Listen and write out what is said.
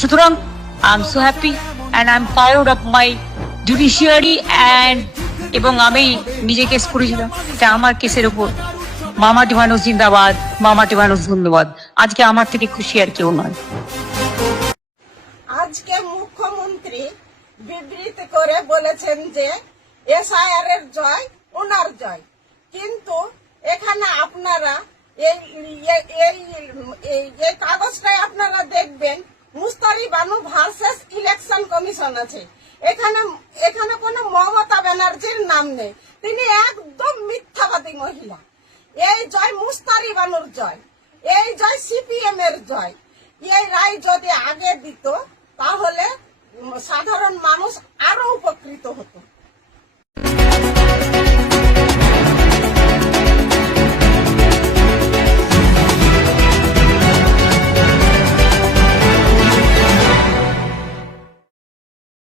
সুতরাং I am so happy and I am proud of my judiciary and এবং আমি নিজে কেস করেছিলাম, এটা আমার কেসের উপর। মামাটি মানুষ জিন্দাবাদ, মামাটি মানুষ ধন্যবাদ। আজকে আমার থেকে খুশি আর কেউ নয়। আজকে মুখ্যমন্ত্রী বিবৃতি করে বলেছেন যে এসআইআর এর জয় ওনার জয়, কিন্তু এখানে আপনারা এই কাগজটাই আপনারা দেখবেন Mustari Banu versus election commission আছে। এখানে কোনো মমতা ব্যানার্জির নাম নেই, তিনি একদম মিথ্যাবাদী মহিলা। এই জয় মুস্তারি বানুর জয়, এই জয় সিপিএম এর জয়। এই রায় যদি আগে দিত তাহলে সাধারণ মানুষ আরো উপকৃত হতো।